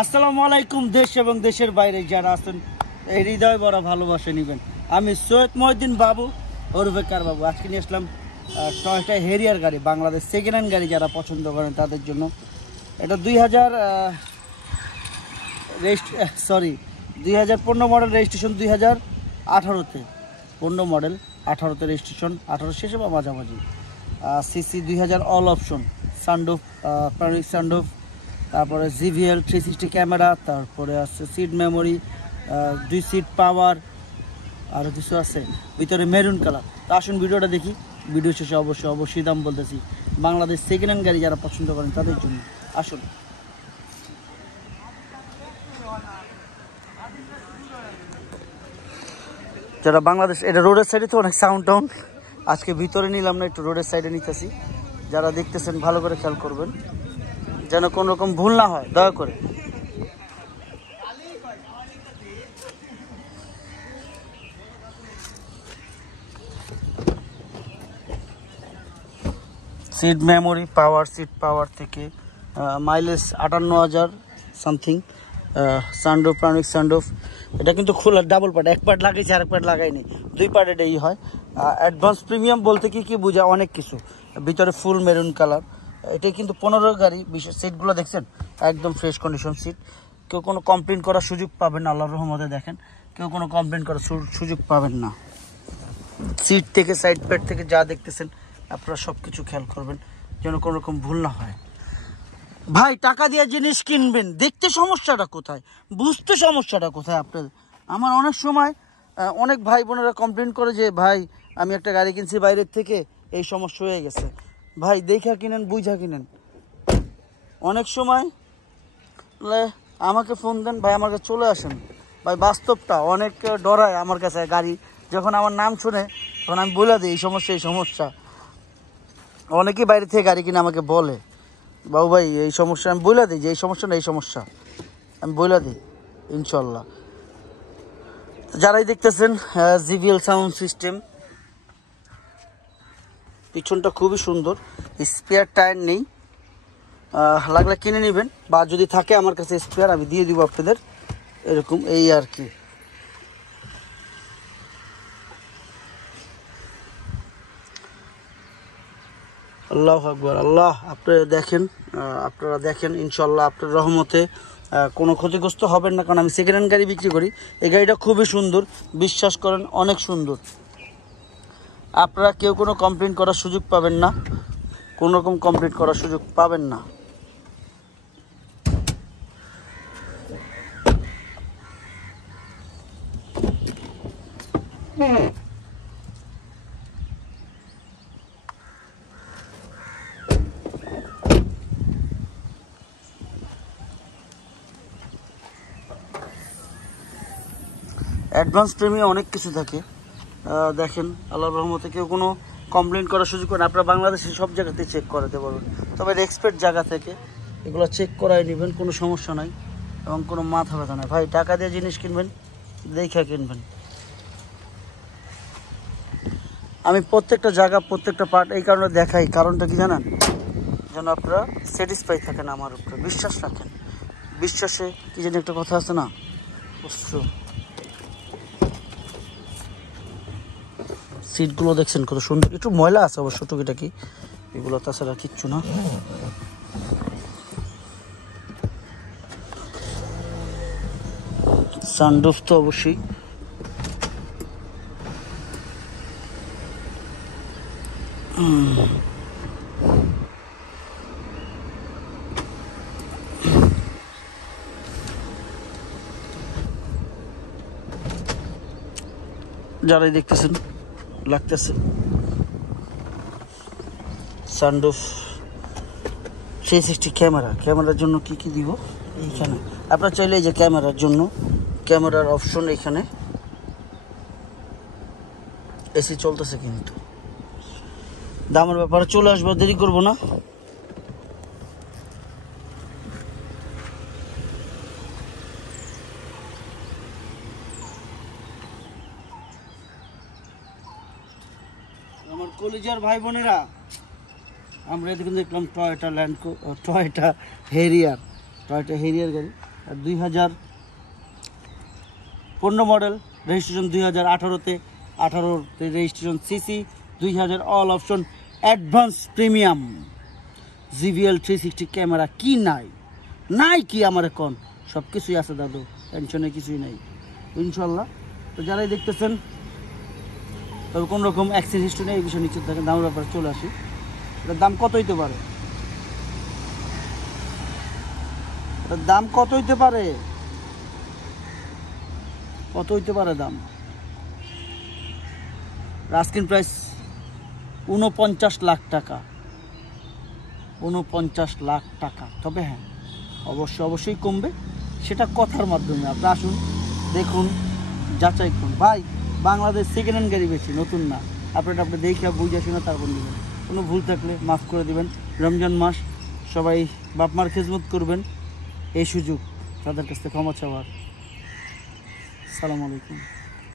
আসসালামু আলাইকুম। দেশ এবং দেশের বাইরে যারা আছেন হৃদয় বড় ভালোবাসা নেবেন। আমি সৈয়দ মহিউদ্দিন বাবু ওরফে কার বাবু। আজকে নিয়ে আসলাম টয়োটা হেরিয়ার গাড়ি, বাংলাদেশ সেকেন্ড হ্যান্ড গাড়ি যারা পছন্দ করেন তাদের জন্য। এটা 2015 মডেল, রেজিস্ট্রেশন 2018-তে, 15 মডেল 18-তে রেজিস্ট্রেশন, 18 শেষে বা মাঝামাঝি। CC 2000 all option, sunroof, panoramic sunroof, তারপরে জিভিএল 360 ক্যামেরা, তারপরে আছে সিট মেমোরি, 2 সিট পাওয়ার, আরও কিছু আছে ভিতরে মেরুন কালার। তো আসুন ভিডিওটা দেখি। ভিডিও শেষে অবশ্যই দাম বলতেছি। বাংলাদেশ সেকেন্ড হ্যান্ড গাড়ি যারা পছন্দ করেন তাদের জন্য আসুন। যারা বাংলাদেশ, এটা রোডের সাইডে তো অনেক সাউন্ড টাউন, আজকে ভিতরে নিলাম না, একটু রোডের সাইডে নিতেছি। যারা দেখতেছেন ভালো করে খেয়াল করবেন যেন কোনো রকম ভুল না হয়, দয়া করে। সিট মেমোরি, পাওয়ার, সিট পাওয়ার থেকে mileage 58,000 something. Sunroof, panoramic sunroof. এটা কিন্তু খোলা ডাবল পার্ট, এক পার্ট লাগাইছে আর এক পার্ট লাগাইনি, দুই পার্ট এটাই হয়। অ্যাডভান্স প্রিমিয়াম বলতে কি বোঝায়, অনেক কিছু। ভিতরে ফুল মেরুন কালার। এটাই কিন্তু 15 গাড়ি। বিশেষ সিটগুলো দেখছেন একদম ফ্রেশ কন্ডিশন সিট। কেউ কোনো কমপ্লেন করার সুযোগ পাবেন না, আল্লাহর রহমতে দেখেন কেউ কোনো কমপ্লেন করার সুযোগ পাবেন না। সিট থেকে, সাইড প্যাড থেকে যা দেখতেছেন আপনারা সব কিছু খেয়াল করবেন যেন কোনো রকম ভুল না হয়। ভাই, টাকা দিয়ে জিনিস কিনবেন, দেখতে সমস্যাটা কোথায়, বুঝতে সমস্যাটা কোথায় আপনাদের। আমার অনেক সময় অনেক ভাই বোনেরা কমপ্লেন করে যে ভাই আমি একটা গাড়ি কিনছি বাইরের থেকে, এই সমস্যা হয়ে গেছে। ভাই দেখা কিনেন, বুঝা কিনেন। অনেক সময় আমাকে ফোন দেন, ভাই আমার কাছে চলে আসেন। ভাই বাস্তবটা অনেক ডরায় আমার কাছে গাড়ি, যখন আমার নাম শুনে তখন আমি বলে দিই এই সমস্যা। অনেকেই বাইরে থেকে গাড়ি কিনে আমাকে বলে বাবু ভাই এই সমস্যা, আমি বলে দিই যে এই সমস্যা না, এই সমস্যা আমি বলে দিই ইনশাল্লাহ। যারাই দেখতেছেন জিভিএল সাউন্ড সিস্টেম, পিছনটা খুবই সুন্দর, স্পেয়ার টায়ার নেই, লাগলে কিনে নেবেন, বা যদি থাকে আমার কাছে স্পেয়ার আমি দিয়ে দিব আপনাদের, এরকম এই আর কি। আল্লাহ আকবার, আল্লাহ। আপনারা দেখেন ইনশাল্লাহ আপনার রহমতে কোনো ক্ষতিগ্রস্ত হবেন না, কারণ আমি সেকেন্ড হ্যান্ড গাড়ি বিক্রি করি। এই গাড়িটা খুবই সুন্দর, বিশ্বাস করেন অনেক সুন্দর। আপনারা কেউ কোনো কমপ্লেন করার সুযোগ পাবেন না, কোনো রকম কমপ্লেন করার সুযোগ পাবেন না। অ্যাডভান্স প্রিমিয়াম অনেক কিছু থাকে, দেখেন আল্লাহর রহমতে কেউ কোনো কমপ্লেন করার সুযোগ পান। আপনারা বাংলাদেশে সব জায়গাতেই চেক করাতে পারবেন, তবে এক্সপার্ট জায়গা থেকে এগুলো চেক করাই নেবেন, কোনো সমস্যা নাই এবং কোনো মাথা ব্যথা নাই। ভাই টাকা দিয়ে জিনিস কিনবেন, দেখে কিনবেন। আমি প্রত্যেকটা জায়গা, প্রত্যেকটা পার্ট এই কারণে দেখাই, কারণটা কি জানেন, যেন আপনারা স্যাটিসফাই থাকেন, আমার উপরে বিশ্বাস রাখেন। বিশ্বাসে কি জানি একটা কথা আছে না, অবশ্য। সিটগুলো দেখছেন কত সুন্দর, একটু ময়লা আছে অবশ্য টুকিটাকি, এগুলো তাছাড়া কিচ্ছু না। সানরুফ তো অবশ্যই, যারাই দেখতেছেন লাগতেছে। সানরুফ, 360 ক্যামেরার জন্য কি দিব এইখানে, আপনারা চাইলে যে ক্যামেরার জন্য ক্যামেরার অপশন এখানে। এসি চলতেছে, কিন্তু দামের ব্যাপারে চলে আসবো, দেরি করবো না। আমার কলিজার ভাই বোনেরা, আমরা দেখুন দেখলাম টয়োটা হেরিয়ার গাড়ি। 2015 মডেল, রেজিস্ট্রেশন 2018-তে, 18-তে registration, CC 2000, all option, advance premium, JBL 360 camera. কি নাই নাই কি আমার এখন সব কিছুই আছে দাদু, টেনশনে কিছুই নাই ইনশাল্লাহ। তো যারাই দেখতেছেন তবে কোনো রকম অ্যাক্সিডেন্ট হিস্ট্রি নেই, এই বিষয়ে নিশ্চিত থাকেন। দামের ব্যাপারে চলে আসি, এটার দাম কত হইতে পারে? এটার দাম কত হইতে পারে? কত হইতে পারে দাম? আস্কিং প্রাইস 49 লাখ টাকা, 49 লাখ টাকা। তবে হ্যাঁ, অবশ্যই কমবে, সেটা কথার মাধ্যমে। আপনি আসুন, দেখুন, যাচাই করুন। ভাই, বাংলাদেশ সেকেন্ড হ্যান্ড গাড়ি বেশি, নতুন না। আপনি দেখে বুঝে আসুন, তারপর নেবেন। কোনো ভুল থাকলে মাফ করে দিবেন। রমজান মাস, সবাই বাপ মার খেজমত করবেন, এই সুযোগ তাদের কাছ থেকে ক্ষমা চাওয়ার। আসসালামু আলাইকুম।